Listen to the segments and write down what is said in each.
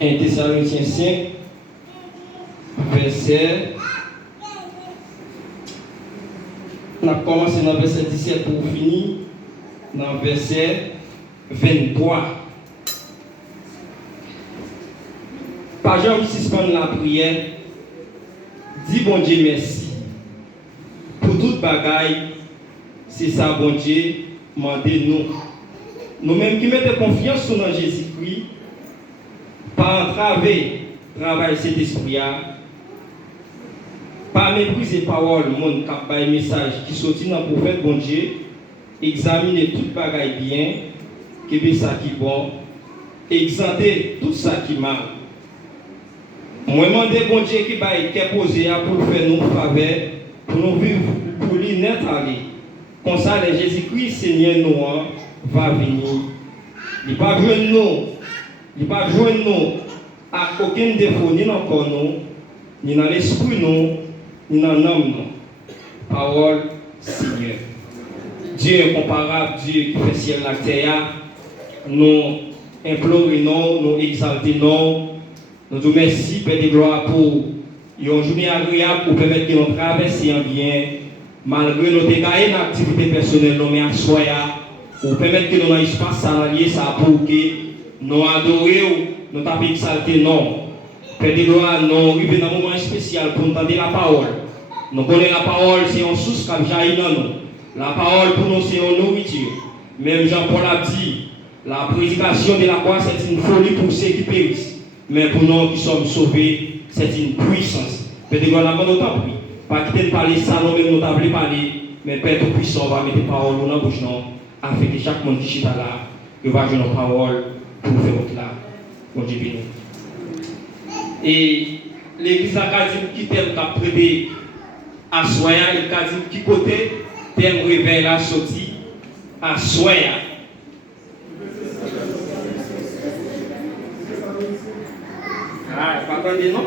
1 Thessaloniciens 5, verset. On a commencé dans le verset 17 pour finir dans le verset 23. Par exemple, suspendre la prière, dis bon Dieu merci. Pour toute bagaille, c'est ça, bon Dieu, mandez-nous. Nous-mêmes qui mettons confiance dans Jésus-Christ, pas entraver travail cet esprit, pas mépriser parole, monde qui a un message qui sortit dans le prophète, bon Dieu, examiner toute bagaille bien, qui est ça qui est bon, exempter tout ça qui est mal. Moi, je demande bon Dieu qui est posé pour faire nous faveur, pour nous vivre, pour lui net aller. Comme ça, le Jésus-Christ, Seigneur, nous, va venir. Il ne va pas jouer nous. Il ne va pas jouer nous à aucun défaut, ni dans le corps, ni dans l'esprit, ni dans l'âme. Parole, Seigneur. Dieu est incomparable, Dieu qui fait ciel la terre. Nous implorons, nous exaltons. Nous vous remercions, Père de gloire, pour une journée agréable pour permettre que nous traversions bien, malgré nos dégâts et nos activités personnelles, nous mettons à soi, pour permettre que nous ayons un espace salarié, ça pour que nous adorions, nous tapons exalter, non. Père de gloire, nous arrivons dans un moment spécial pour entendre la parole. Nous connaissons la parole, c'est une source qui jaillit dans nous. La parole pour nous, c'est une nourriture. Même Jean-Paul a dit, la prédication de la croix, c'est une folie pour ceux qui périssent. Mais pour nous qui sommes sauvés, c'est une puissance. Père de gloire, nous t'en prie. Pas quitter de parler ça, nous-mêmes nous t'avons parlé. Mais Père Tout-Puissant, va mettre des paroles dans la bouche, afin que chaque monde qui chita là, que va jouer nos paroles pour faire autre là. Bon Dieu béni. Et l'église académique qui t'aime qu'à prêter à Soya, il a dit qui côté t'aime réveiller la sortie à Soya. Ah, pas attendez, non?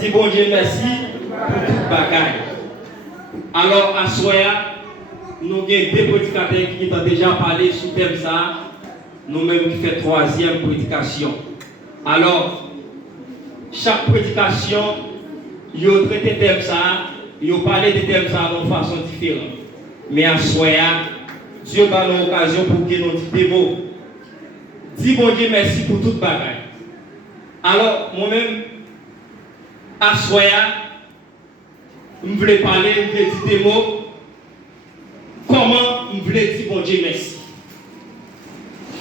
Dis bon Dieu merci pour toute bagaille. Alors, à Soya, nous avons deux prédicateurs qui ont déjà parlé sur le thème ça. Nous-mêmes qui faisons troisième prédication. Alors, chaque prédication, ils ont traité de thème ça, ils ont parlé de thème ça de façon différente. Mais à Soya, Dieu a l'occasion pour que nous disions des mots. Dis bon Dieu merci pour toute bagaille. Alors, moi-même, à Soya, je voulais parler, je voulais dire des mots. Comment je voulais dire bon Dieu merci?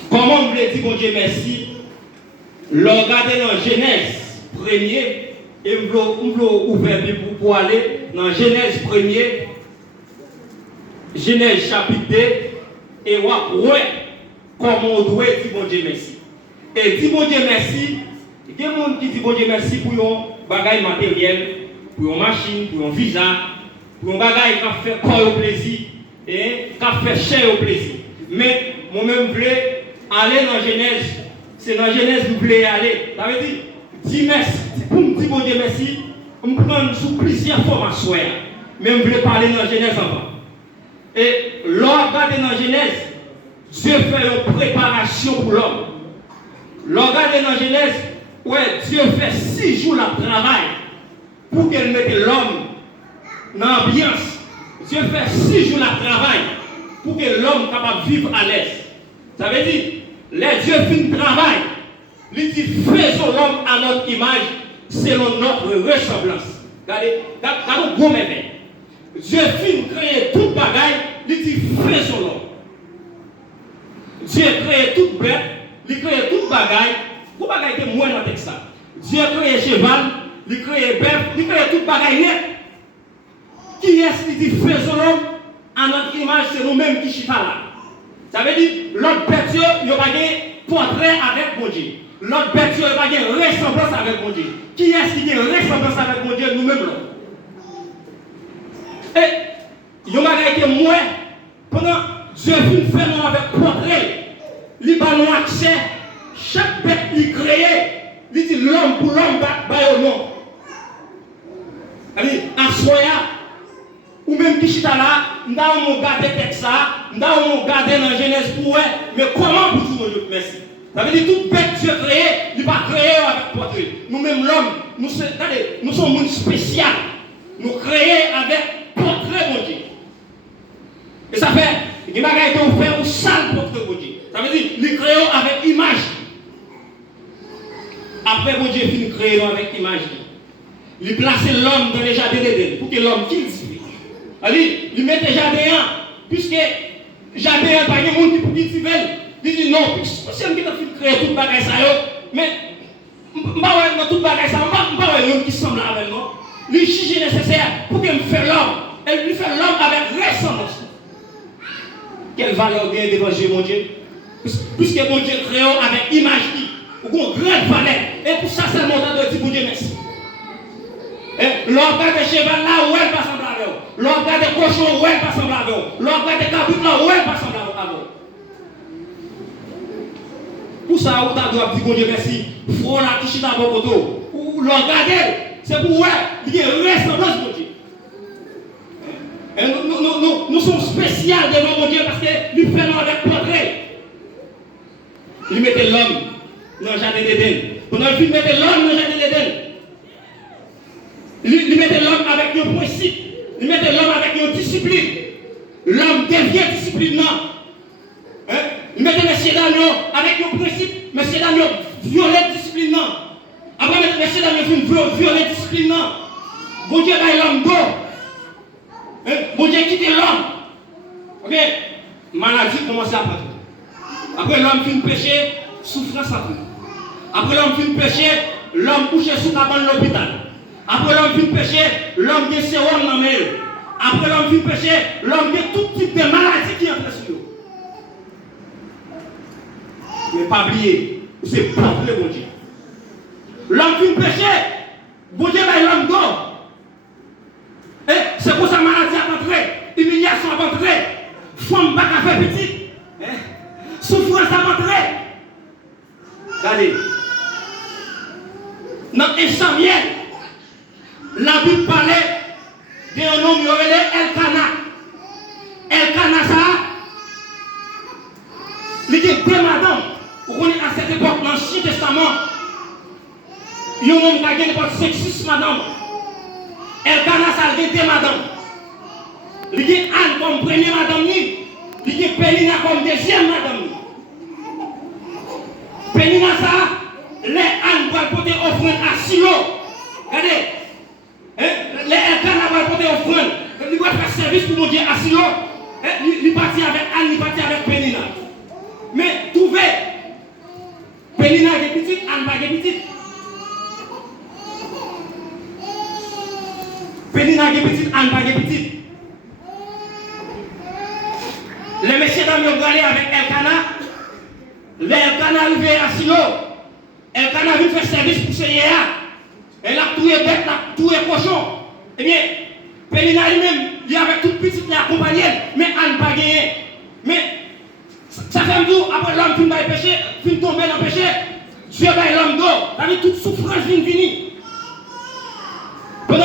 Comment je voulais dire bon Dieu merci? Regardez dans Genèse 1er, et je voulais ouvrir pour aller dans Genèse 1er, Genèse chapitre 2, et ouais. Comment on doit dire bon Dieu merci. Et dire bon Dieu merci, il y a des gens qui disent bon Dieu merci pour un bagage matériel, pour une machine, pour un visa, pour un bagage qui fait corps au plaisir, et qui fait chair au plaisir. Mais moi-même, je voulais aller dans Genèse, c'est dans Genèse que je voulais aller. Ça veut dire, dis merci, pour me dire bon Dieu merci, je me prends sous plusieurs formes à soi. Mais je voulais parler dans Genèse avant. Et lors de dans Genèse, Dieu fait une préparation pour l'homme. Regardez dans Genèse, ouais, Dieu fait 6 jours de travail pour qu'elle mette l'homme dans l'ambiance. Dieu fait 6 jours de travail pour que l'homme soit capable de vivre à l'aise. Ça veut dire, les dieux finissent le travail. Il dit, faisons l'homme à notre image, selon notre ressemblance. Regardez, regardez, gros mémé. Dieu finit de créer tout bagaille, il dit, faisons l'homme. Dieu a créé toute bête, il a créé toute bagaille. Vous bagaille que moins dans le texte. Dieu a créé cheval, il a créé bœuf, il a créé toute bagaille net. Qui est-ce qui dit faisons l'homme à notre image, c'est nous-mêmes qui chita là. Ça veut dire, l'autre bête, il n'y a pas de portrait avec mon Dieu. L'autre bête, il n'y a pas de ressemblance avec mon Dieu. Qui est-ce qui a une ressemblance avec mon Dieu? Nous-mêmes là. Et, il y a pas de moins, pendant Dieu vient faire nous avec portrait. Il va nous accès. Chaque bête qu'il crée, il dit l'homme pour l'homme, au nom. À Soya, ou même qui chita là, nous avons gardé texte ça, nous avons gardé dans Genèse pour mais comment vous dire merci? Ça veut dire toute bête Dieu créé, il n'est pas créé avec portrait. Nous-mêmes, l'homme, nous sommes monde spécial. Nous créés avec portrait, mon Dieu. Et ça fait, il n'y a pas été offert au sale portrait, mon Dieu. Ça veut dire, il créé avec image. Après, mon Dieu finit créer avec image. Il place l'homme dans les jardins d'Éden pour que l'homme cultive. Il met les jardins, puisque jardin n'est pas de monde qui peut cultiver. Il dit non, c'est un qui a créé toute bagaille ça, mais dans toute bagaille ça, je ne sais pas un qui semble avec nous. Il juge nécessaire pour qu'il me fasse l'homme. Elle lui fait l'homme avec ressemblance. Quelle valeur bien devant Dieu, mon Dieu? Puisque mon Dieu crée avec image ou une grande valeur. Et pour ça, c'est le montant de dire mon Dieu merci. L'organe de cheval là, où elle pas sembler avec vous. L'organe de cochon, où elle pas sembler avec vous. L'organe de cabrit là, où elle pas sembler avec vous. Pour ça, vous doit dire mon Dieu merci. Faut la toucher dans vos photos. Ou l'organe, c'est pour ouais, il y a une ressemblance, mon Dieu. Nous sommes spéciaux devant mon Dieu parce que nous faisons avec portrait. Il mettait l'homme dans le jardin d'Éden. Pendant le film, il mettait l'homme dans le jardin d'Éden. Il mettait l'homme avec un principe. Il mettait l'homme avec une discipline. L'homme devient disciplinant. Il mettait messieurs d'agneau avec un principe. Messieurs d'agneau violet disciplinant. Après, messieurs d'agneau violet disciplinant. Bon Dieu, l'homme go. Bon Dieu, quitte l'homme. Ok? Maladie commence à prendre. Après, l'homme finit péché, souffrance après. Après, l'homme finit péché, l'homme couché sous la bande de l'hôpital. Après, l'homme finit péché, l'homme qui est sérum dans le Après, l'homme finit péché, l'homme qui a tout type de maladie qui entre sur lui. Mais pas oublier, c'est pas le bon Dieu. L'homme finit péché, bon Dieu, l'homme dort. Et c'est pour ça que la maladie a entré, l'humiliation a entré, femme pas qu'à faire petit, souffrance a entré. Regardez, dans un Samuel, la Bible parlait d'un homme qui appelé Elkana. Elkana, ça, il y a deux madames, vous connaissez à cette époque dans l'Ancien Testament, il y a un homme qui a gagné 5-6 madames. Elkana, ça, il y a deux madames. Il y a Anne comme première madame, il y a Pénina comme deuxième madame. Pénina, ça, les Anne doivent porter offrande à Silo. Regardez, les Elkana doivent porter offrande. Il doit faire service pour mon Dieu à Silo. Il partit avec Anne, il partit avec Pénina. Mais trouvez, Pénina est petite, Anne pas petite. Pénina est petite, Anne pas petite. Les messieurs dames ont gagné avec Elkana. Elkana est arrivé à Silo. Elkana vient faire service pour ce Yéa. Elle a tué bête, elle a tué cochon. Eh bien, Pénina lui-même, il y avait toute petite accompagnée, mais Anne pas gagné. Mais ça fait un tour, après l'homme finit dans le péché, finit tomber dans le péché, Dieu va l'homme d'eau. C'est-à-dire toute souffrance vient finir. Pendant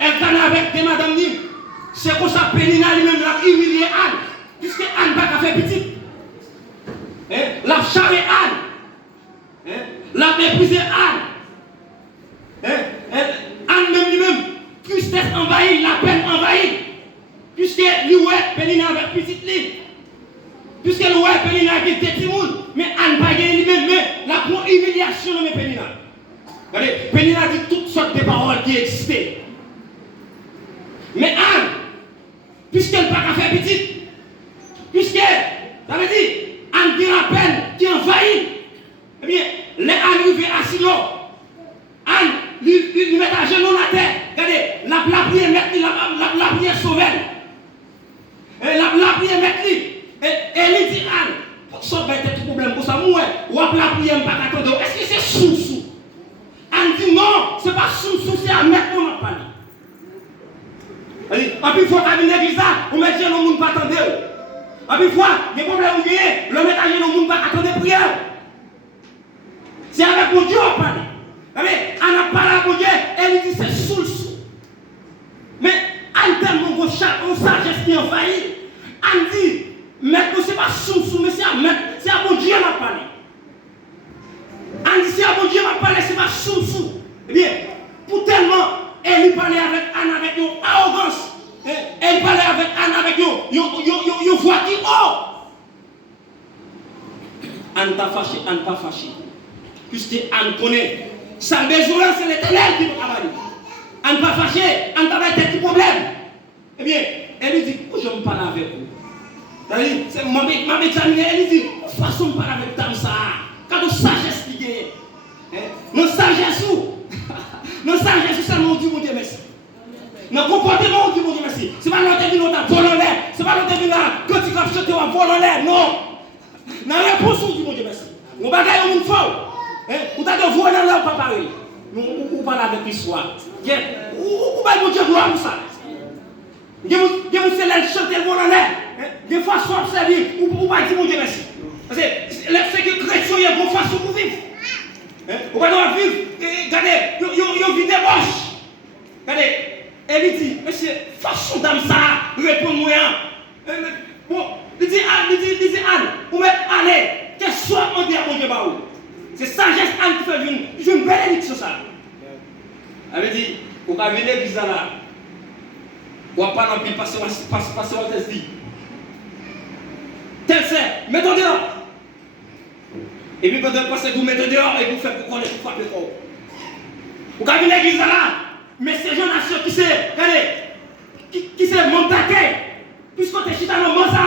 Elkana avec des madames, c'est comme ça Pénina lui-même l'a humilié Anne. Puisque Anne n'a pas fait petit. La charré Anne. La méprisé Anne. Anne même lui-même, tristesse envahie, la peine envahie. Puisque l'oué Pénina avec petite lit. Puisque l'oué Pénina a été petit monde, mais Anne n'a pas gagné lui-même, mais la grande humiliation de Pénina. Regardez, Pénina dit toutes sortes de paroles qui existaient. Mais Anne, puisqu'elle n'a pas fait petite, puisque, ça veut dire, Anne qui la peine, qui envahit, eh bien, les Anne arrivent à Silo, Anne, lui met à genoux la terre, regardez, la prière met la prière sauver, la prière met lui, et il dit Anne, pour sauver tes problèmes pour ça, moi, ou après la prière, pas attendre, est-ce que c'est sous-sous? Anne dit non, ce n'est pas sous-sous, c'est à mettre mon parler. En plus, il faut qu'à l'église là, on met les gens au monde pas attendre. En plus, il faut, des problèmes où il y a, le mettre à genoux au monde pas attendre prière. C'est avec mon Dieu on parle. Mais on a parlé à mon Dieu, elle dit c'est sous le sous. Mais elle tellement une sagesse qui envahit. Elle dit, maintenant c'est pas sous le sous, mais c'est à mon Dieu on a parlé. On t'a fâché, on pas fâché. Puisque on connaît. Sa besoin, c'est l'éternel qui nous a dit. On pas fâché, on pas mettre des problèmes. Eh bien, elle lui dit, pourquoi je me parle avec vous? C'est ma examiné, elle lui dit, de façon de parler avec Tam ça. Quand on sagesse qui gagne. Non sagesse ou? Non sagesse, c'est mon Dieu, mon Dieu, merci. Non comportement, on dit mon Dieu, merci. C'est pas l'autre qui nous a volé, c'est pas l'autre qui nous a, quand tu vas chanter, on va voler, non. Dans la réponse, on dit mon Dieu, merci. On va gagner une fois. Ou t'as de voler là, pas pareil. Ou parle avec l'histoire. Ou pas mon Dieu, gloire pour ça. Il y a un célèbre chanter le voler. Des fois, soit observé, ou pas dire mon Dieu, merci. Parce que c'est que chrétien, il y a une bonne façon pour vivre. Ou pas doit vivre, regardez, il y a une vie de moche. Regardez, elle lui dit, monsieur, façon d'âme ça, répond-moi. Bon, il dit Anne, ou même allez, qu'elle soit en dire à mon Dieu, c'est sagesse Anne qui fait une bénédiction ça. Elle dit, on va venir l'église là, on va pas dans le passer au test dit. Tel c'est, mettons dehors. Et puis quand vous passez, vous mettez dehors et vous faites pour qu'on les frappe le corps. Vous avez l'église là, mais ces gens là qui s'est, regardez, qui s'est montaqué, puisqu'on est chita dans le ça,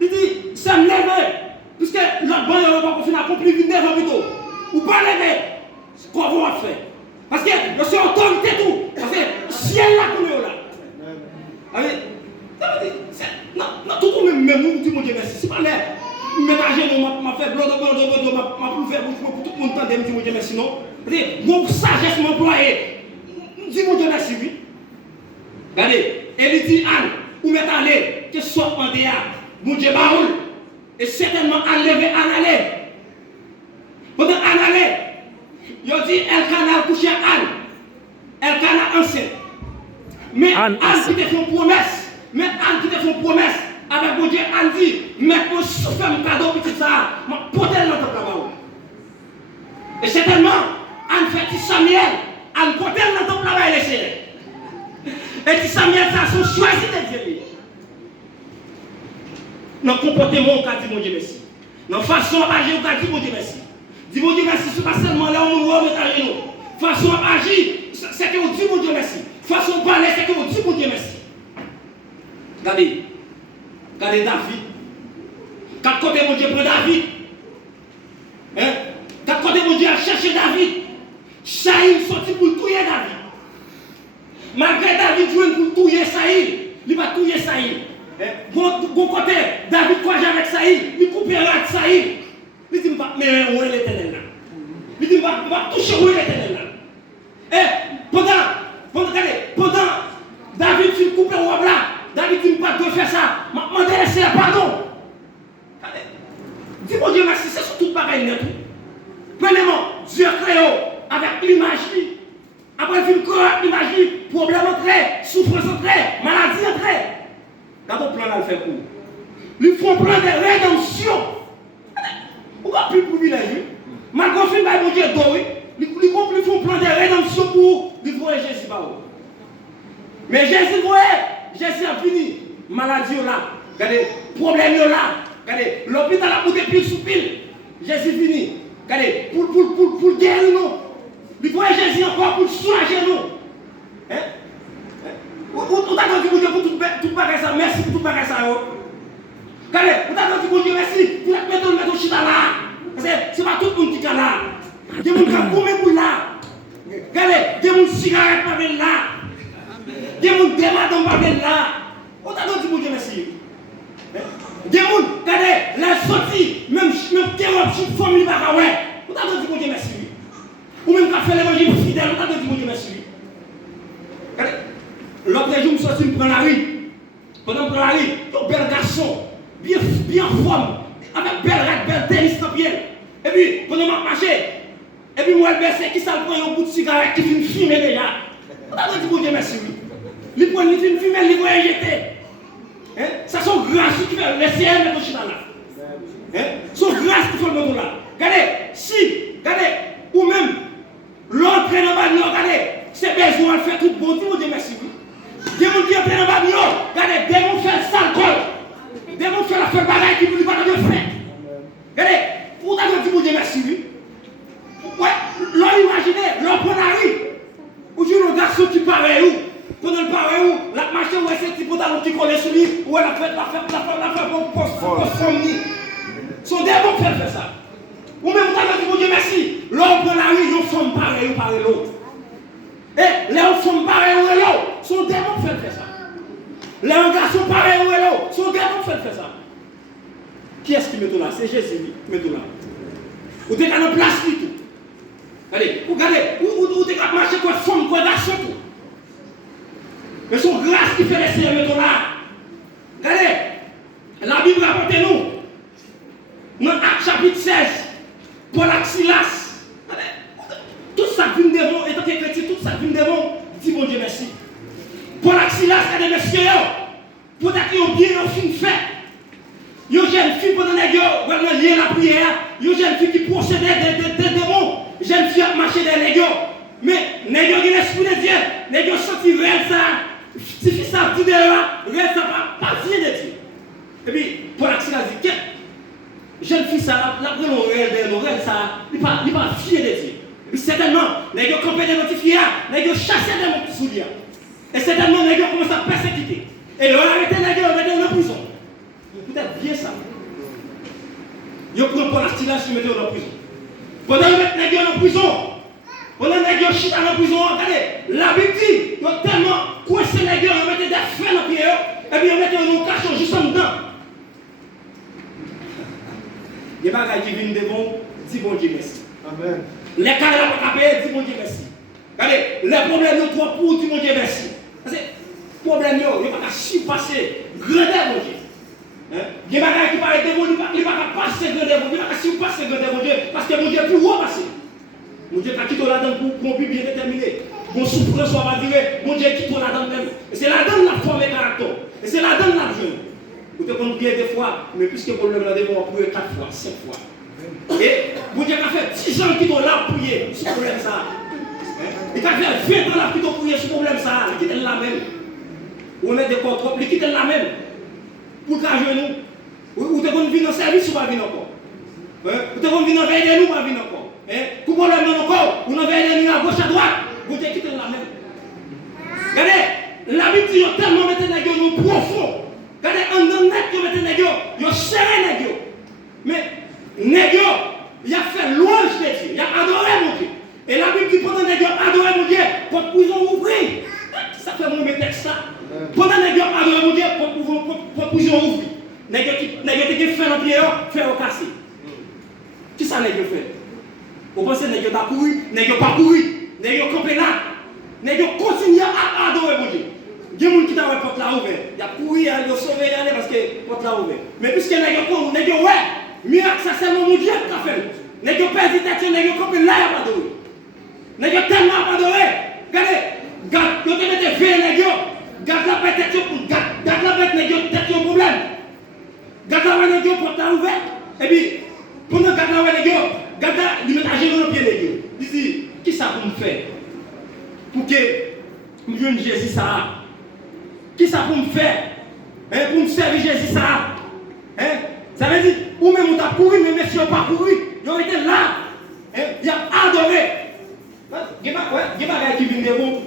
il dit, c'est levé, puisque l'autre bon, il va pas finir à accomplir une neuf plutôt. Ou pas levé, c'est quoi vous va faire? Parce que je suis autorité tout, parce que ciel là qu'on est là. Non, tout le monde me dit mon Dieu merci, c'est pas l'air. Ménager, m'a fait blanc, m'a plus fait pour tout le monde tenter, me dit mon Dieu merci, non. Mon sagesse m'employé, dis mon Dieu merci, oui. Regardez, elle dit Anne, où m'est allé, que ce soit en dehors, mon Dieu baroule, et certainement Anne lever, Anne aller. Pendant Anne aller, il dit Elkana couché à Anne, Elkana enceinte. Mais Anne qui te fait une promesse, avec mon Dieu, Anne dit, mais pour souffrir mon cadeau petit ça, je porte dans ton là-bas. Et certainement, Anne fait Samuel, Anne porte dans ton là-bas et les et Samuel, ça sont choisis de Dieu. Dans le comportement, on dit mon Dieu merci. Dans la façon d'agir, on dit mon Dieu merci. Dis mon Dieu merci, ce n'est pas seulement là où on met à genoux. Façon d'agir, c'est que on dit mon Dieu merci. Façon de parler, c'est que on dit mon Dieu merci. Regardez David. Quatre côtés mon Dieu prend David. Quatre côtés mon Dieu a cherché David. Saïl sorti pour tuer David. Malgré David joué pour tuer Saïl, il va tuer Saïl. Bon côté, David croise avec Saïl, il coupe avec Saïl. Il dit, mais où est l'éternel là? Il dit, va toucher où est l'éternel là? Pendant David fait couper au là, David dit, pas de faire ça. M'a laissé pardon. Dis mon Dieu merci, c'est sur tout pareil. Premièrement, Dieu créé avec l'image. Après, il fait avec l'image, problème entré, souffrance entré, maladie entré. Dans ton plan, là, il fait quoi? Il faut un plan de rédemption. Vous avez plus privilégié. Malgré le film, mon Dieu, il faut un plan de rédemption pour livrer Jésus. Mais Jésus a fini. Maladie là, regardez, problème là, regardez, l'hôpital a coûté pile sous pile. Jésus fini. Regardez, pour guérir nous. Livrer Jésus encore pour soulager nous. Vous avez dit, mon Dieu, pour tout bagage ça, merci pour tout bagage ça. Regardez, vous avez dit, mon Dieu, merci pour mettre le chita là. Parce que ce n'est pas tout le monde qui est là. Il y a des gens qui ont combien pour là. Regardez, il y a des gens qui cigarette pas là. Il y a des gens qui démarrent pas là. Vous avez dit, mon Dieu, merci. Des gens, regardez, la sortie, même terror, si famille va pas ouais. Vous avez dit, mon Dieu, merci. Ou même quand fait l'évangile fidèle, vous avez dit, mon Dieu, merci. Regardez. L'autre jour, je suis sorti, je prends la rue. Pendant que je prends la rue, un bel garçon, bien forme, avec belle tennis dans pied. Et puis, pendant que je marche, et puis moi, je qui ça prend un bout de cigarette qui finit fumer déjà. On a dit, bon Dieu, merci. Il prend une fumer, il va injecter. Ça sont grâce qui fait le ciel de China là. Sont grâce qui fait le monde là. Regardez, ou même, l'autre dans le bagnole, regardez, c'est besoin de faire tout bon, Dieu, merci. Des gens qui ont plein de bagnole, regardez, des gens qui font sale col. Des gens qui font la faire bagaille qui ne veulent pas de faire. Regardez, faire ça. Ou même vous avez dit, mon Dieu, merci. L'homme prend la rue, ils font pareil, pareil l'autre. Et les hommes font pareil ou l'autre, son démon fait faire ça. Les garçons pareil ou l'autre, son démon fait faire ça. Qui est-ce qui met tout là? C'est Jésus qui met tout là. Ou t'es qu'à la place du tout. Allez, regardez, ou t'es qu'à marcher quoi, femme, quoi, garçon tout. Mais son grâce qui fait les seigneurs mettre là. Regardez, la Bible raconte nous, dans Actes chapitre 16, Paul et Silas. Tout ça qui vient devant, étant que chrétien, tout ça qui vient devant, dit mon Dieu merci. Paul et Silas, c'est des messieurs, pour qu'ils ont bien fait. Une jeune fille pendant les gars, vraiment liée la prière, une jeune fille qui possédait des démons, jeune fille qui marchait des négos. Mais les gars qui l'esprit de Dieu, les gars senti réel ça, si fils ça dit dehors, réel ça pas bien de Dieu. Et puis, Paul et Silas dit, jeune fille ça, la prend au réel ça, il pas fier de Dieu. Et puis certainement, les gars campaient des notifiés, les gars chassaient des mots sous lui. Et certainement, les gars commencent à persécuter. Et ils ont arrêté les gars, ils ont en prison. Peut-être bien ça. Ils ont pris Paul et Silas, ils mettent en prison. Pendant qu'ils mettent les gars en prison, pendant que les gars chient en prison, regardez, la Bible dit, ils ont tellement coincé les gars, ils mettaient des fers dans les pieds, et puis ils mettaient un cachot juste en dedans. Les bagages qui viennent devant, dis bon Dieu merci. Amen. Les cas de la paix, dis bon Dieu merci. Regardez, les problèmes de toi pour, dis bon Dieu merci. Parce que les problèmes, ils ne peuvent pas surpasser grandeur mon Dieu. Les bagages qui parlent de vous, ils ne peuvent pas passer grandeur mon Dieu, ils ne peuvent pas surpasser grandeur mon Dieu, parce que mon Dieu est plus haut passé. Mon Dieu qui quitté là-dedans pour un but bien déterminé. Mon souffrance va durer, mon Dieu qui quitté là-dedans même. Et c'est là-dedans la forme et caractère. Et c'est là-dedans la jeune. Vous te connaissez des fois, mais puisque le problème là, on va prier 4 fois, 5 fois. Et mon Dieu a fait 10 ans qu'ils ont là pour prier sur ce problème ça. Il a fait 20 ans là qu'ils ont prié sur ce problème ça. Il quitte là même. Ou mettre des contrôles, il quitte là même. Pour qu'à genoux. Ou te qu'on vient dans service ou pas venir encore. Ou te qu'on vient dans veille de nous ou pas venir encore. Pour problème non encore, ou dans veille de nous à gauche à droite, vous te quitte là même. Regardez, la Bible dit qu'ils tellement mettre les gars nous profond. Regardez, en net, ils mettent les gars, ils serrent les gars. Mais Négo, il a fait louange de Dieu, il a adoré mon Dieu. Et la Bible dit pendant que Négo a adoré mon Dieu, pour prison ouvrir. Ça fait mon texte ça. Pendant que Négo a adoré mon Dieu, pour prison ouvrir. Négo qui fait dans le pied, fait au cassé. Qui ça Négo fait? Vous pensez que Négo a couru? Négo pas couru. Négo campé là. Négo continue à adorer mon Dieu. Il y a des gens qui ont la porte là ouverte. Il a couru, il a sauvé, parce que la porte là ouverte. Mais puisque Négo court, Négo ouais. Miracle, ça c'est mon Dieu qui a fait. N'est-ce pas perdu, n'est-ce pas là, il a pas adoré. N'est-ce pas tellement adoré. Regardez, garde, quand tu mets tes veilles, n'est-ce pas, garde la bête, garde la bête, n'est-ce pas, t'as un problème. Garde la bête, n'est-ce pas, porte la ouverte. Et puis, pendant garde la bête, n'est-ce pas, garde la, il met à genoux dans le pied, n'est-ce pas. Il dit, qui ça pour me faire? Pour que je vienne Jésus ça. Qui ça pour me faire? Pour me servir Jésus ça. Ça veut dire, ou même on a couru, mais messieurs n'ont pas couru. Ils ont été là. Ils ont adoré. Il y a des gens qui viennent de vous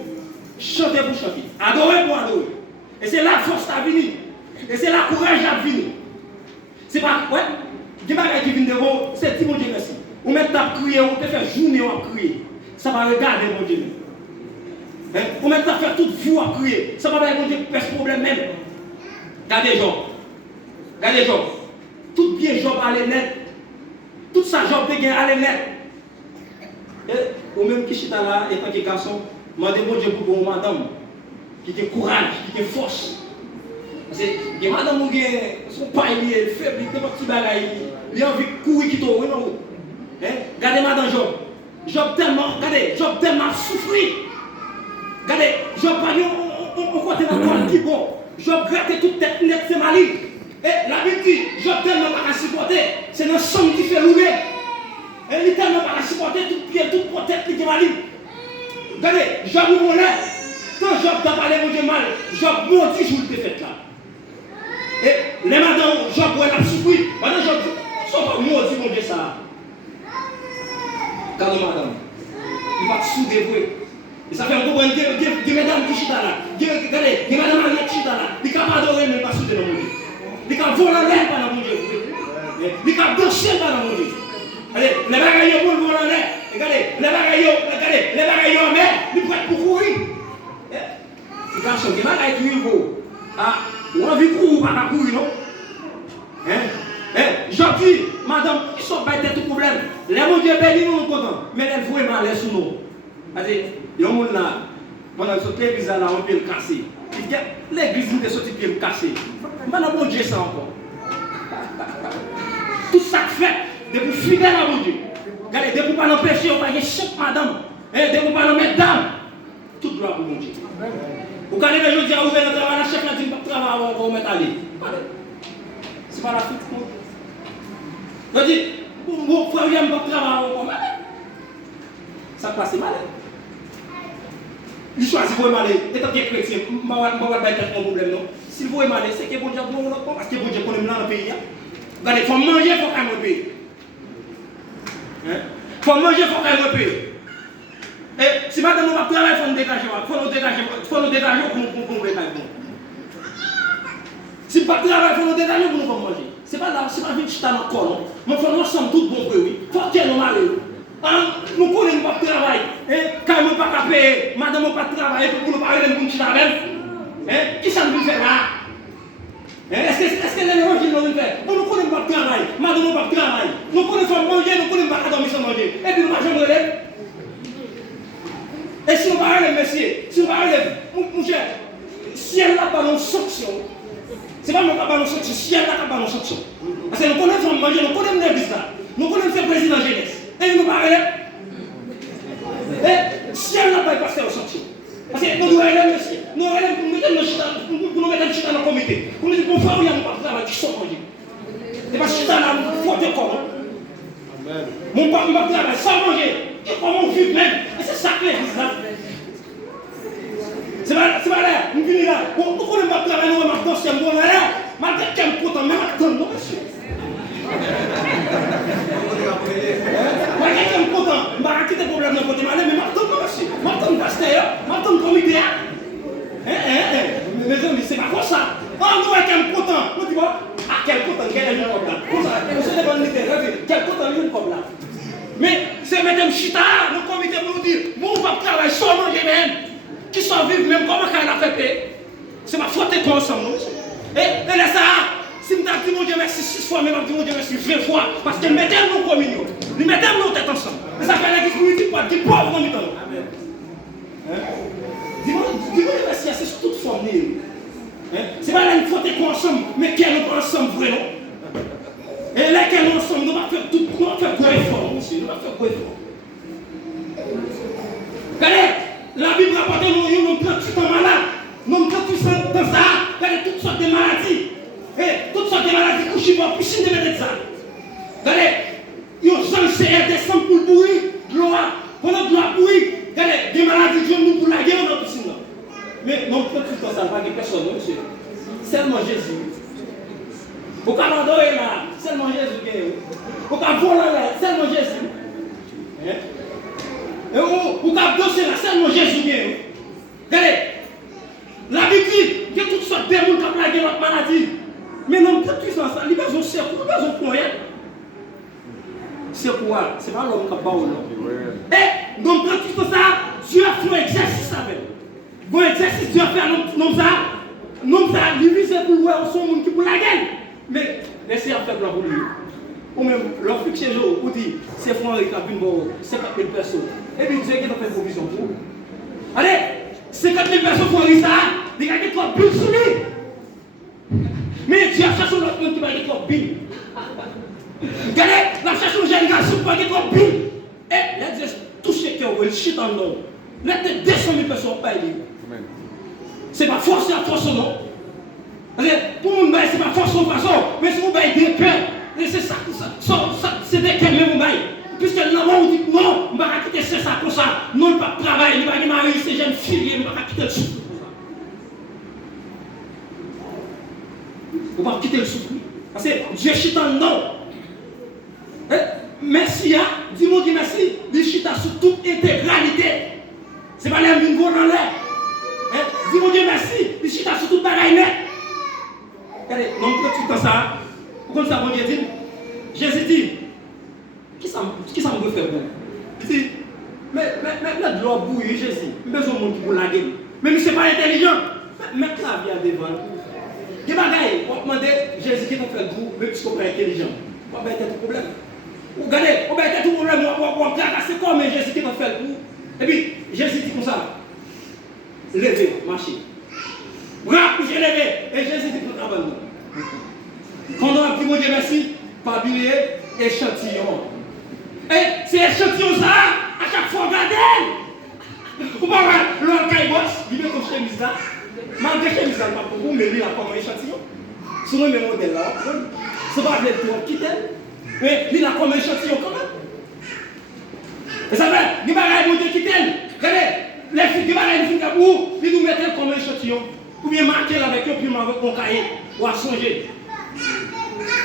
chanter pour chanter. Adorer pour adorer. Et c'est là la force à venir. Et c'est là le courage à venir. C'est pas, ouais, il y a des gens qui viennent de vous, c'est dit mon Dieu merci. Ou même t'as crié, on te fait journée à crier. Ça va regarder mon Dieu. Ou même t'as fait toute vie à crier. Ça va regarder mon Dieu, pas ce problème même. Regardez les gens. Regardez les gens. Tout bien job allait net. Tout ça job de gain allait net. Ou même qui chita là, et tant que garçon, m'a demandé mon Dieu pour une madame qui a courage, qui a force. Parce que les madame qui sont pas faibles, ils ont petit bagaille, ils ont envie de courir qui t'ont. Regardez madame Job. Job tellement souffri. Regardez, Job pas dit, on côté dans le qui bon. Job gratte toute tête nette, c'est maligne. Et la Bible dit, Job tellement pas à supporter, c'est le sang qui fait rouler. Et il tellement pas à supporter, tout pied, toute tête qui est maligne. Regardez, Job nous connaît. Quand Job t'a parlé mon Dieu mal, Job maudit jour de fête là. Et les madames, Job ouais la souffrir. Madame Job, sont pas maudit mon Dieu ça. Regardez madame, il va te sous-dévouer. Et ça fait un peu bon, des mesdames qui chita là. Regardez, des mesdames qui chita là. Ils ne peuvent pas adorer, mais pas souder dans mon Dieu. Ils ne peuvent pas voler l'air pendant mon Dieu. Il a danser dans mon Dieu. Allez, les bagailles pour le voler. Regardez, les bagailles en mer, ils prêtent pour courir. C'est garçon qui m'a dit qu'il faut. Ah, on a vu courir, pas courir, non? Gentil, madame, ils sont pas tout problème. Les mon Dieu béni, nous sommes contents. Mais les voués mal sous nous. C'est-à-dire, il y a un monde là, pendant que l'église là, on peut le casser. L'église, nous sommes sortis pour le casser. Maintenant, mon Dieu, ça encore. Tout ça fait, de vous fidèle à mon Dieu. Regardez, de vous pas l'empêcher, on va y chaque madame. De vous pas l'empêcher, dame. Tout droit pour mon Dieu. Vous regardez les gens qui ont ouvert le travail, la chef n'a dit pas de travail, on va mettre à aller. C'est pas la fuite. Je dis, mon frère, il n'y a pas de travail, on va mettre. Ça passe mal. Il choisit pour aller. Étant que chrétien, je ne vais pas avoir un problème. Si vous voulez aller, c'est que bon Dieu, parce que bon Dieu connaît dans le pays. Regardez, il faut manger, il faut qu'il y ait un repas. Il faut manger, il faut qu'il y ait un repas. Et si madame nous va travailler, il faut nous dégager. Il faut nous dégager pour nous dégager. Si nous ne travaillons pas, il faut nous dégager pour nous manger. Ce n'est pas là, ce n'est pas vite chita dans le corps. Mais il faut nous ensemble tout bon pour oui. Il faut qu'il y ait nos maris. Nous connaissons pas de travail. Quand nous ne pas payer, madame n'a pas de travail pour nous parler de nous chita avec. Qui ça nous fait là? Est-ce que les gens qui nous fait? On ne connaît pas de travail. Madame n'a pas de travail. Nous connaissons manger, nous connaissons pas dormir sans manger. Et puis nous marchons de l'aide. Et si on parle de messieurs, si on parle de mon cher, si elle n'a pas de sanction, c'est pas mon papa de sanction, si elle n'a pas de sanction. Parce que nous connaissons manger, nous connaissons l'église là, nous connaissons le président jeunesse. Et nous parlons. Et si elle n'a pas de pasteur de sanction, parce que nous devons aller messieurs, nous devons aller pour mettre nos chita, pour nous mettre nos chita dans le comité. Pour nous dire qu'on fait où il y a pas de travail qui sont manger. Et parce que chita là, il faut des corps. Mon papa m'a travaillé sans manger. Comment on vit même? Et c'est ça que l'église là. C'est pas là. Nous venons là. Nous connaissons pas travailler, nous avons dansé, nous avons là. Malgré qu'elle est content, mais maintenant, non, monsieur. Malgré qu'elle est content, je vais quitter le problème de côté, mais maintenant, non, monsieur. Maintenant, pasteur, maintenant, comité. Mes amis, c'est pas comme ça. On voit qu'elle est content. Nous disons, ah, quel content, quel est le problème? Comme ça, monsieur le bon littéraire, quel content, il y a un problème. Mais c'est Madame Chita, le comité pour nous dire, mon va travailler sans manger même, qui sont vivants même, comment elle a fait payer? C'est ma faute et toi ensemble. Et là ça, si je dis mon Dieu merci 6 fois, mais je dis mon Dieu merci 20 fois, parce qu'elle mettait nos communions, ils mettaient nos têtes ensemble. Et ça fait l'église politique, pas des pauvres en même temps. Dis-moi merci, c'est sur toute forme. C'est pas là une faute et toi ensemble, mais qu'elle nous prend ensemble vraiment. Et là, qu'elle nous ensemble, nous allons faire tout, nous allons faire quoi effort, monsieur, nous allons faire quoi effort. Regardez, la Bible rapporte nous prend tout en malade, nous prend tout dans ça, regardez toutes sortes de maladies. Et toutes sortes de maladies couchées pour piscine de mettre ça. Regardez, ils ont changé des sangs pour pourrir, gloire, pendant que gloire pourrir, regardez, des maladies qui nous pour la guerre dans la piscine. Mais non, prend tout dans ça, pas de personne, monsieur. Seulement Jésus. Au Canada, là, seulement Jésus qui est. Au Canada, là, seulement Jésus. Et au Canada, là, seulement Jésus qui est. Regardez, la Bible dit qu'il y a toutes sortes de démons qui ont plagué notre maladie. Mais non, quand tu sens ça, il y a besoin de cerveau, il y a besoin de croyant. C'est quoi? C'est pas l'homme qui a pas l'homme. Et donc, quand tu sens ça, Dieu a fait un exercice avec. Bon exercice, Dieu a fait un nom ça. Non, ça, divisé pour le voir, son monde qui pour la gueule. Mais, laissez en faire gloire pour lui. Ou même, leur fixé jour, pour dire, c'est Franck qui a pu me 50 000 personnes. Et puis, Dieu qui a fait provision pour vous. Allez, 50 000 personnes font ça, des gars qui ont plus soumis. Mais Dieu a cherché l'autre monde qui va être trop bien. Regardez, la cherche un jeune garçon qui va être trop bien. Et, là, Dieu touche le cœur, il chute en l'eau. Là, 200 000 personnes pas aider. C'est pas force, c'est la force non. Pour mon bail, c'est pas force ou façon, mais c'est mon bail des cœurs. C'est ça, c'est des cœurs même mon bail. Puisque là-bas on dit non, on va pas quitter ça comme ça. Non, il pas travailler, il va pas marier ces jeunes filles, il va pas quitter le souffle. On va quitter le souffle. Parce que Dieu chita non. Merci, dis-moi Dieu merci. Il chita sur toute intégralité. C'est pas l'air d'une voix dans l'air. Dis-moi Dieu merci. Il chita sur toute bagaille net. Regardez, non, quand tu fais ça, pourquoi ça, mon Dieu dit, Jésus dit, qui ça me veut faire pour? Il dit, mais de l'eau bouillie, Jésus, mais au monde qui vous laguer. Mais c'est pas intelligent. Mais ça vient devant. Qui bagaille, on demande Jésus qui va faire pour, mais puisqu'on est intelligent. On va être problème. Vous regardez, on va être tout problème, on va casser comme Jésus qui va faire pour. Et puis, Jésus dit comme ça, levez, marchez. Bras, j'ai levé, et Jésus dit pour travailler. Quand on a dit, mon Dieu, merci, pas oublier, échantillon. Et c'est échantillon ça, à chaque fois, regardez. Vous voyez, l'autre caillebosse, il met comme chemise là. Malgré chemise là, pas pour vous, mais lui, il a comme un échantillon. Sinon, mes modèles là, c'est pas le tour qui t'aime. Mais lui, il a comme un échantillon quand même. Et ça fait, il va y avoir qui t'aime. Regardez, les filles, il va y avoir des filles où ils nous mettent comme un échantillon. Ou bien marquer avec eux, puis avec mon cahier, ou à songer.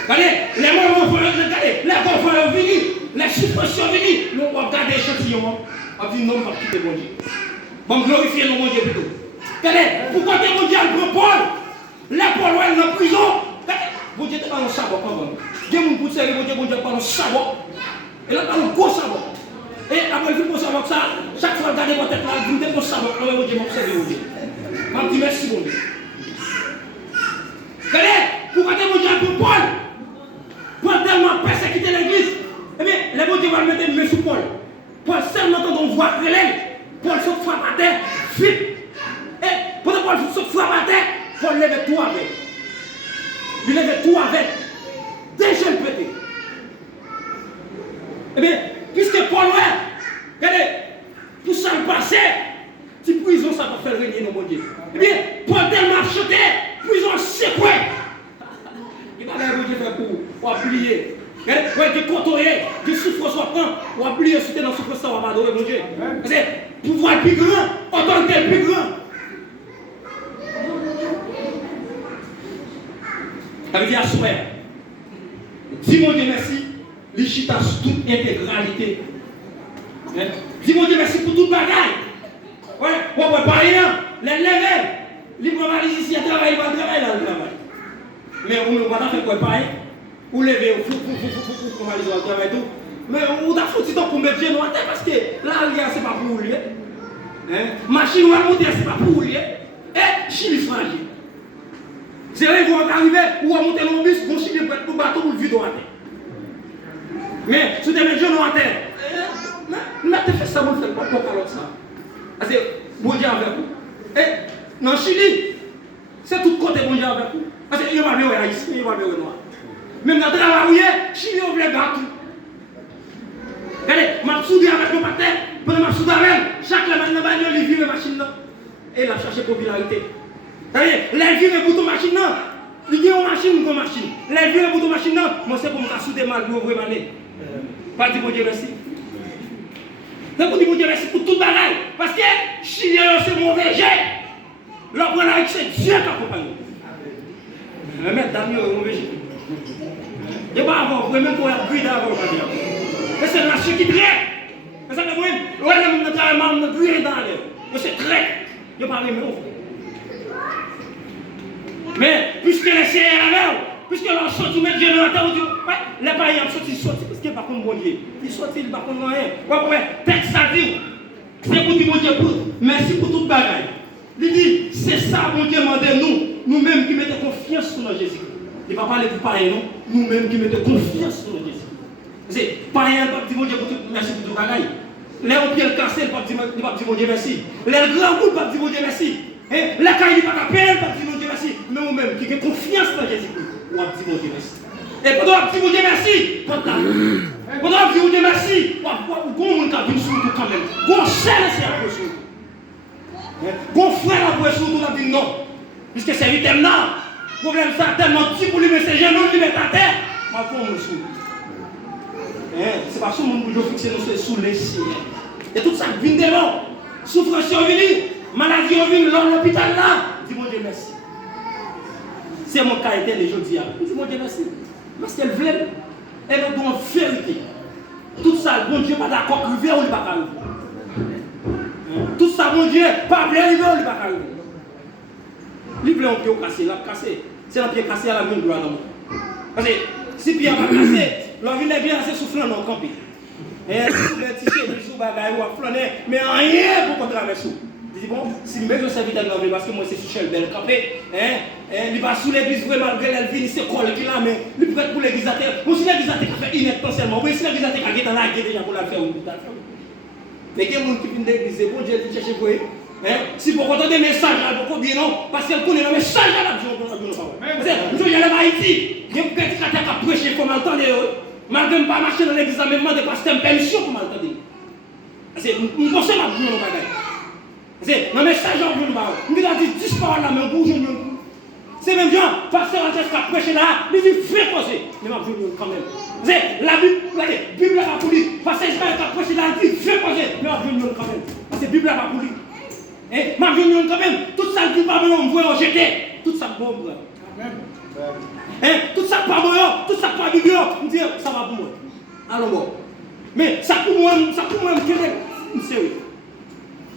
Regardez, les moments où regardez, les confrères venus, les suppressions venues, nous on regarde l'échantillon. On dit non, on va quitter mon Dieu. On va glorifier mon Dieu plutôt. Regardez, pourquoi que mon Dieu a pris Paul? Les Paul est dans la prison. Mon Dieu n'est pas dans le sabot quand même. Dieu m'a poussé, mon Dieu n'est pas dans le sabot. Et là, dans le gros sabot. Et après, il faut savoir que ça, chaque fois, regardez votre tête là, vous êtes dans le sabot. Alors, mon Dieu m'a observé, mon Dieu. Je dis merci, mon Dieu. Regardez, pourquoi que mon Dieu a pris Paul? Paul tellement persécuté l'église. Eh bien, les bon Dieu vont mettre une main sur Paul. Paul seulement quand on voit après elle, Paul se frappe à terre, vite. Et pendant que Paul se frappe à terre, Paul lève tout avec. Il lève tout avec. Déjà le pété. Eh bien, puisque Paul, regardez, tout ça le passé, si prison ça va faire régner nos mon Dieu. Eh bien, Paul tellement acheté, prison secouée. Il va aller Dieu faire pour oublier. Regardez, de côtoyer, de souffrir soit prend, ou oublier soutenir dans le souffrance, on va adorer mon Dieu. Parce que pouvoir plus grand, autorité plus grand. Ça veut dire assurer. Dis mon Dieu merci, l'Ichita toute intégralité. Dis mon Dieu merci pour toute bagaille. Ouais, pas rien, les lever, libre valise ici, il va travailler dans le travail. Mais on ne va pas faire quoi pareil. Ou lever, pour aller au travail tout. Mais on a foutu temps pour mettre Dieu dans la tête parce que là, c'est pas pour lui. Machine ou à monter, c'est pas pour lui. Et Chili fragile. C'est vrai, vous arriver ou à monter dans le bus, vous Chili pour le bateau ou le vide dans la tête. Mais si vous mettez Dieu dans la tête, mais tu fais ça, vous ne faites pas pour ça. Parce que bon Dieu avec vous. Et dans Chili, c'est tout côté bon Dieu avec vous. Parce qu'il va bien ici, il va bien noir. Même dans le travail, Chili on voulait battre. Regardez, je suis avec le patin, pendant que je suis avec chaque matin, il vit la machine là. Et il a cherché popularité. C'est-à-dire, les vies de bouton machine là, il dit une machine, une machine. Les vies de bouton machine là, moi c'est pour me souder mal pour ouvrir ma nez. Pas dire bon Dieu merci. C'est pour dire bon Dieu merci pour toute bagaille. Parce que Chili c'est mauvais jet. Là, c'est Dieu qui accompagne. Mais mettre Daniel au mauvais jet. Il n'y a pas avant, vraiment pour être brûlé avant. Mais c'est la chute qui traite. Mais ça veut dire, ouais, le travail, on a brûlé dans l'air. Mais c'est traite. Il n'y a pas les mots. Mais puisque les CR avec, puisque l'on sort, met Dieu dans la terre, les païens sortent, parce qu'il n'y a pas comme bon Dieu. Ils sortent, ils ne pas comme rien. Ouais, texte ça dit, c'est pour dire bon Dieu, merci pour toute bagaille. Il dit, c'est ça, bon Dieu, demandez nous-mêmes qui mettons confiance sur notre Jésus. Il ne va pas parler pour païens, non, nous-mêmes qui mettons confiance sur notre Jésus. C'est païens, pas dire bon Dieu, merci pour toute bagaille. Les pieds cassés, il ne va pas dire bon Dieu, merci. Les grands coups, il ne va pas dire bon Dieu, merci. Les cailles, il ne va pas dire bon Dieu, merci. Mais nous-mêmes qui avons confiance dans Jésus, on va dire bon Dieu, merci. Et pendant qu'on dit bon Dieu, merci, pendant qu'on dit bon Dieu, merci, on va voir qu'on a vu sur nous quand même. Qu'on cherche c'est un peu sur nous. Qu'on frère après sur nous, on a dit non. Puisque c'est l'item là. Le problème, c'est tellement petit pour lui, mais c'est jamais lui mettre à terre. On va prendre le sous. C'est pas sur mon boulot fixé, nous sous les signes. Et tout ça vient devant. Souffrance est venue, maladie est venue, l'hôpital là. Dis mon Dieu merci. C'est mon caractère les gens disent. Dis mon Dieu merci. Parce qu'elle voulait, elle est dans la vérité. Tout ça, bon Dieu, pas d'accord, arriver ou il va pas arriver. Tout ça, bon Dieu, pas bien arriver ou il va pas arriver. Il voulait un pied cassé, là, cassé. C'est un pied cassé à la main de la. Parce que si pied pas cassé, l'envie de bien assez soufflant dans le campé. Et le t-shirt, le sous bagaille ou à flâner, mais rien pour qu'on traverse. Je dis bon, si je me servir d'anglais parce que moi c'est sur bel campé, il va sous l'église malgré elle vient, c'est quoi qui là, mais il prête pour l'église à terre. Moi si l'église à terre fait inintentionnellement, oui si l'église à terre qui est dans la guerre déjà pour la faire ou pour la faire. Mais quel monde qui vient d'église, c'est bon Dieu qui cherche pour eux. Si vous entendez des messages là, vous bien non, parce qu'elle connaît le message là, je vous dis, il y a Haïti, il y a un petit qui a prêché comme entendre, malgré ne pas marcher dans l'église, même de pasteur permission pour m'entendre. C'est un conseil à vous dans le bagage. C'est un message à vous dans le bagage. Il a dit 10 paroles là, mais vous, je ne. C'est même gens, pasteur Angès qui a prêché là, il dit fais poser, mais ma vie quand même. C'est la Bible, regardez, Bible là pour lui, pasteur Israël qui a prêché là, il dit fais poser, mais ma vie quand même. Parce que Bible là pour lui. Et ma vie quand même, tout ça qui pas bon, on voit jeter, tout ça bon. Tout ça pas bon, tout ça pas Bible, on dit ça va pour moi. Alors bon. Mais ça pour moi, c'est sérieux.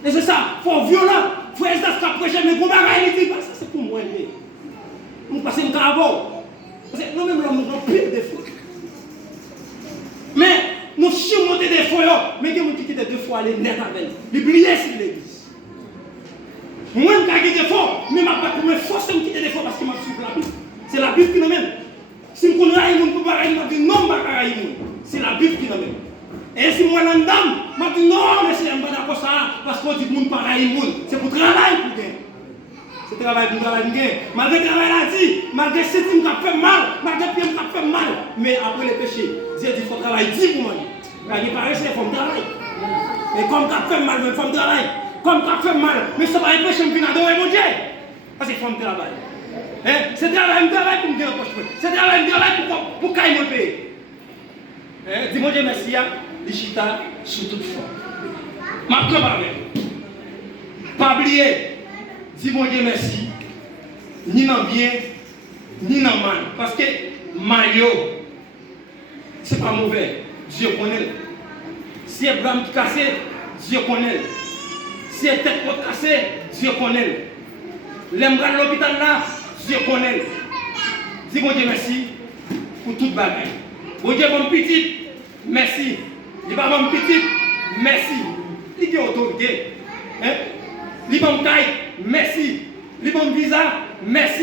Et c'est ça, il faut violent, il faut essayer de prêcher, mais pour ma réalité, ça c'est pour moi. Nous passons un travail. Parce que nous-mêmes, nous avons pire défaut. Mais nous surmontons des fois, mais il y a des gens qui quittent 2 fois aller net avec nous. Ils brillent sur l'église. Moi, je suis des fois, mais je ne vais pas forcer de quitter des fois parce que je suis la Bible. C'est la Bible qui nous mène. Si je connais un monde pour parler, je dis non, c'est la Bible qui nous mène. Et si moi, je dis non, mais c'est un bon d'accord ça, parce qu'on dit que monde pareil, c'est pour travailler pour gagner. C'est travail pour travailler. Malgré le travail là, malgré ce qui m'a fait mal, malgré le pied m'a fait mal, mais après le péché, Dieu dit qu'il faut travailler 10 pour moi. Il paraît que c'est comme travail. Et comme tu as fait mal, il faut travailler. Comme tu as fait mal, mais ça va empêcher de venir adorer mon Dieu. Parce qu'il faut me travailler. C'est travail pour me dire c'est travail pour gagner mon pays. Dis-moi Dieu merci, digital sur toute forme. Ma préparé. Pas oublier. Dis-moi Dieu merci, ni dans bien, ni dans mal. Parce que Mario, c'est pas mauvais, Dieu connaît. Si Abraham qui cassé, Dieu connaît. Si tête cassée, Dieu connaît. L'embran de l'hôpital là, Dieu connaît. Dis-moi Dieu merci pour toute bagaille. Bon Dieu, mon petit, merci. Il va mon petit, merci. Il y a autorité. Il va me caille. Merci. Liban visa, merci.